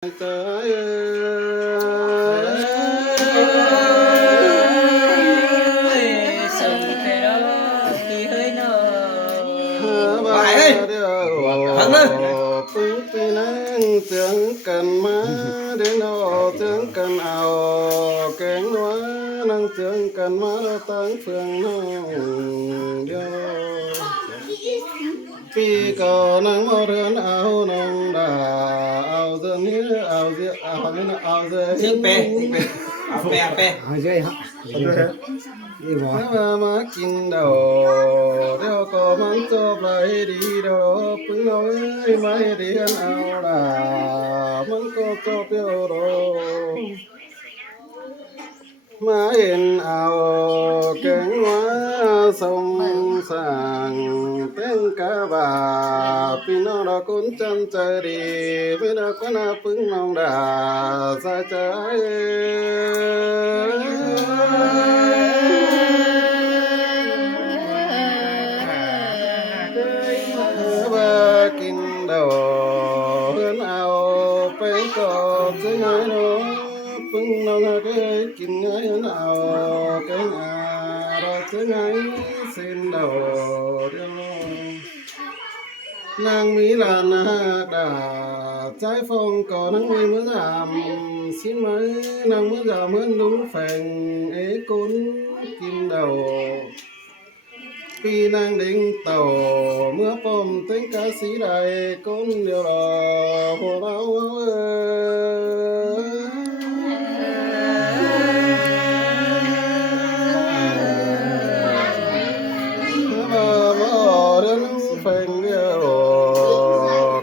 Trời ơi sừng thế đó thì hơi nở Bài ơi thắng lên Phương tuy nắng tiếng cần má đến nó tiếng cần ảo kén quá năng tiếng cần má nó tăng phương nông điêu vì có nắng mơ rơn áo nông đà áo dương hía áo diệp áo hế áo dê tiếng pe áo pe chơi hả? Đi bỏ. mà kinh đầu đeo có mắn cho lại đi đâuพึ่งน้อยไม่เรียนเอาล่ะมันก็จบเดียวดมาเห็นเอาแกงว่าสมสั่งเต้นกะบ่าพี่น้องเราคุ้นจำใจดีพี่น้องก็น่าพึ่งน้องด่าสะใจกินดอกเฮือนเอาไปกอบซื้อไงเนาะพึ่งน้องเคยกินไงเอาแกงเราซื้อไงสิ้นดอกเดียวนางมีลานาดาใจฟองก่อนังมีมือสามสิ้นไหมนางมือสามเหมือนลุงแฝงเอ้กุนกินดอกปีนางดิ่งเต่าเมื่อปมเต็งกะสีใดก้นเดียวรอหัวเราเดินแฝงเดียว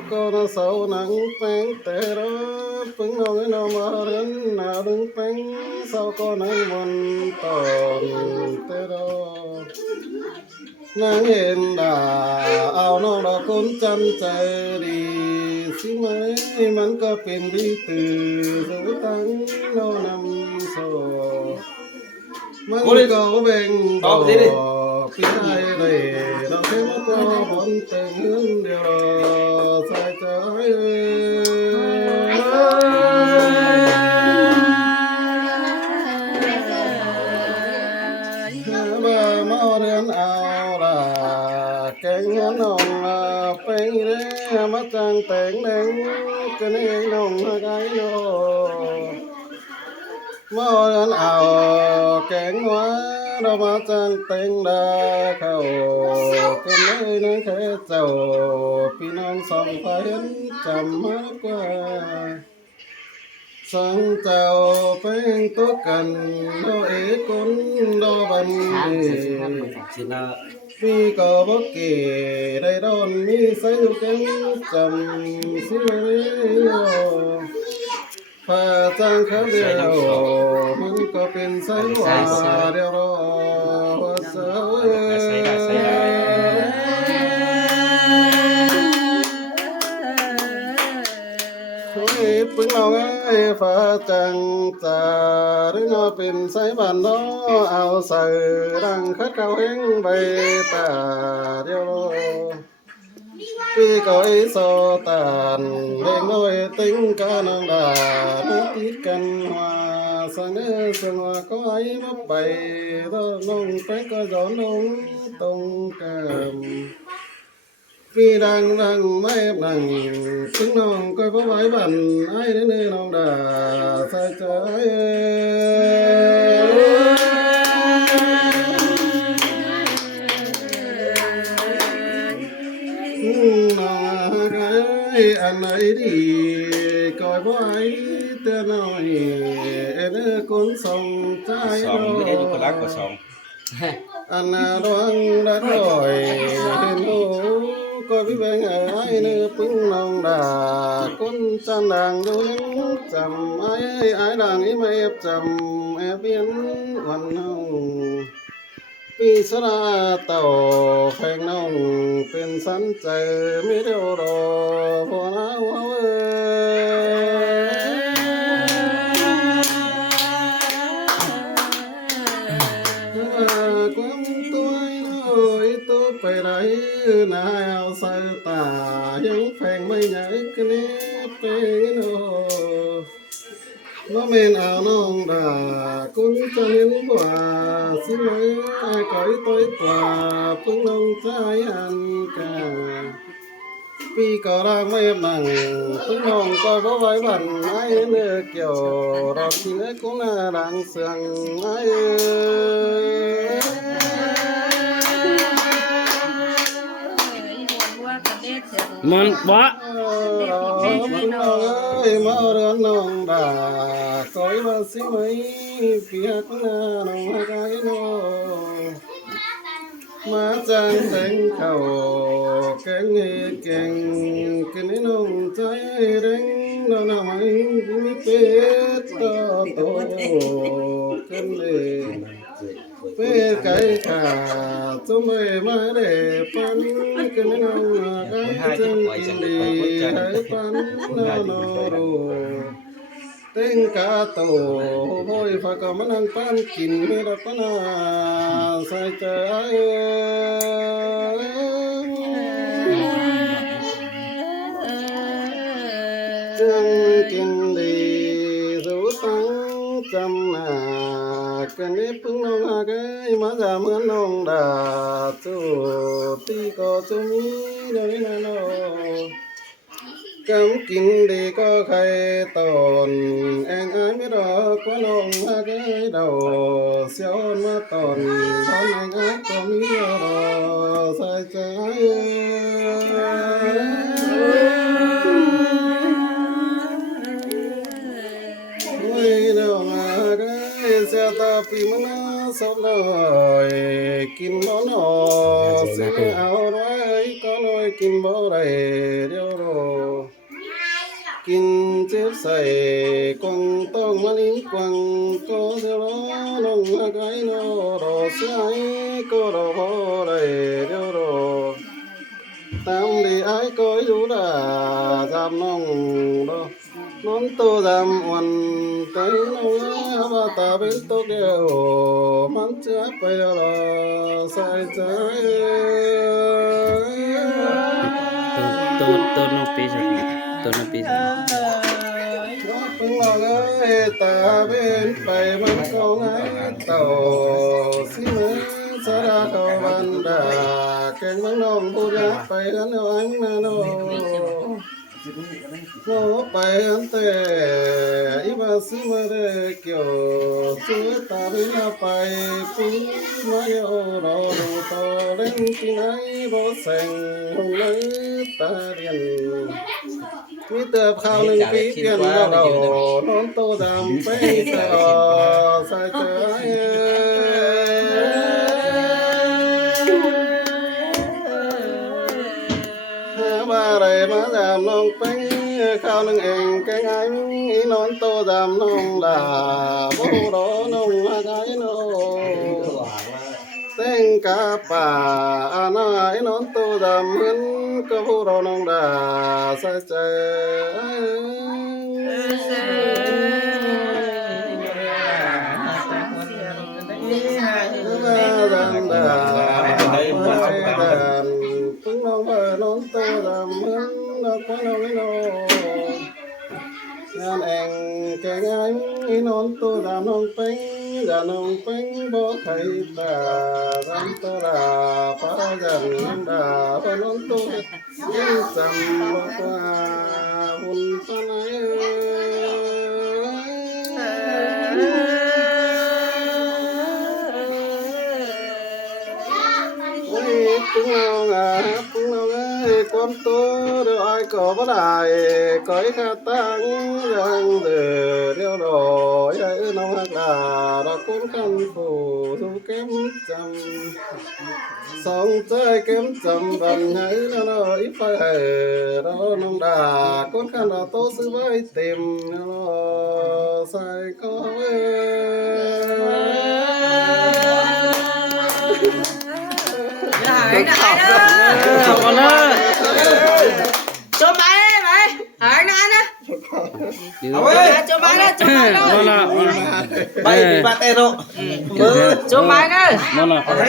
ก็น่าเศร้านังแฝงแต่รอพึ่งน้องน้องมาเดินหน้าดึงแฝงเศร้าก็นังมันตอนแต่รอนางเห็นด่าเอาน้องเราคนจำใจดีสิไหมมันก็เป็นวิตือสูตั้งโนนำโซมันก็เบ่งบอกพี่ไทยเลยเราเท่มาตัวบนเต็งเงินเดียวใส่ใจมาเรียนเอาล่ะแกงน้องเป็นเรื่องมาจังแต่งแดงกันเองน้องไก่โนมาเรียนเอาแกงว่าเรามาจังแต่งดาเขากันเลยนั่งแค่เจ้าพี่น้องสองฝ่ายจำมากกว่าสังเจ้าเป็นตัวกันโดเอกุนโดบันมีก็บอกเก๋ได้ดอนมีใส่ลูกแก้วจำสิเลยพาจังเขาเดียวมันก็เป็นสายว่าเดียวรอเสพึ่งเอาไงฟ้าจังจ่าหรือว่าเป็นสายบ้านน้อเอาใส่ดังคัดเขาเฮงใบตาเดียวพี่ก็ไอโซตานเล่งน้อยติ้งกันดานุติดกันว่าสังเอสังว่าก็ไอ้มาไปต้องลงไปก็ย้อนลงตรงกันพี่ดังไม่ดังถึงน้องก็พอไว้บันไอ้เนื้อน้องด่าใส่ใจน้องอันไหนดีก็พอไอ้เตือนหน่อยเนื้อคนส่งใจน้องอันน่าร้องรักลอยเห็นโอ้ก็พี่แบงไอ้เนื้อพึ่งน้องด่าคนจันด่างดูจำไอ้ด่างไอ้ไม่แอบจำแอบเบียนวันน้องปีสระเต่าแพงน้องเป็นสันใจไม่เดียวรอพอน้าว่าความตัวน้อยตัวไปไหนนายเอาใส่ตายังแพงไม่ใหญ่กันนี้เป็นโน ว่าเมนเอาน้องด่าคุณจะเห็นว่าสิไหมก่อยต้อยกว่าเพิ่งลงใจอันกาปีก็รักไม่บังเพิ่งลงก็เพราะไว้บันไอ้เนื้อเกี่ยวรอบที่เนื้อกูน่ารังเสียงไอ้มันบ่ มาเรือนน้องด่าก้อยมาสิไหมเปียกหน้าน้องไก่น้องมาจางแต่งเขาแกงแกงกินน้องใจเร่งน้องน้ำไม่เป็ดโตกันเลยเป็ดไก่ขาจะไม่มาเด็ปันกันน้องไก่จังกินดีให้ปันน้องรู้เต็งกาโตโอยฝากมันนั่งปันกินไม่ได้ปนาใส่ใจจังกินดีรู้ตั้งจำหน้ากันนี้พึ่งน้องอาเกยมาจะเหมือนน้องดาจูตีก็จะมีเดี๋ยวนี้นะน้องกำกินดีก็ใครตอนเองอ้ายไม่รอกว่าน้องอาเกยเดาเสียวมาตอนตอนเองอ้ายก็มีรอใส่ใจไม่น้องอาเกยเสียตาปีมันน่าสบเลยกินบ่หนอเสียเอาไว้ก็น้อยกินบ่ได้เดี๋ยวรอกินเจ็บใส่กงต้องมาลิ้นกวังก็เดี๋ยวรอน้องมาไกลนอรอใส่ก็รอบ่ได้เดี๋ยวรอตามดีไอ้ก็อยู่ด่าจำน้องรอน้องโตจำวันแต่น้องว่าตาเป็นตัวเดียวมันจะไปเดี๋ยวรอใส่ใจตัวน้องปีสักตัวน้องปี พึ่งว่าเลยตาเป็นไปมันก็ไงเต่าสิมือสาราเขาบันดาแกงมังน้องผู้ยาไปกันเอาอันนาโนโนไปอันแต่อีบาสิมาเรเกี่ยวซื้อตาเป็นไปปีมาโยรอดูต่อเล่นที่ไหนบ่แสงหงเลยตาเรียนมีเติบข้าวหนึ่งปีเปลี่ยนว่าเรานอนโตดำไปต่อใส่ใจหาว่าอะไรมาดำน้องไปข้าวหนึ่งเองแกงไอ้นอนโตดำน้องด่าโบรอน้องมาไกน้องเต้งกาป่าอาณาไอ้นอนโตดำเหมือนก็ผู้รอน้องด่าใส่ใจพึ่งน้องว่านอนโตดำเหมือนน้องน้องน้องงานเองแกงไอ้นอนโตดำน้องเป็งอย่าน้องเป็งบอกใครตาทำตาป้าจันดาพนอนโตยังจำบอกว่าบุญปนพึ่งน้องพึ่งน้องความตัวเดี๋ยวไอ้ก็บ่ได้ก็ไอ้ข้าตั้งยังเดือเดี๋ยวรออย่าน้องหักดาเราคุ้นกันผู้ทุกเก็มจำสองใจเก็มจำบันให้แล้วเราอีไปเราน้องดาคุ้นกันเราโตซื้อไว้เต็มเราใส่ก็เว้Hãy subscribe cho kênh Ghiền Mì Gõ để không bỏ lỡ những video hấp dẫn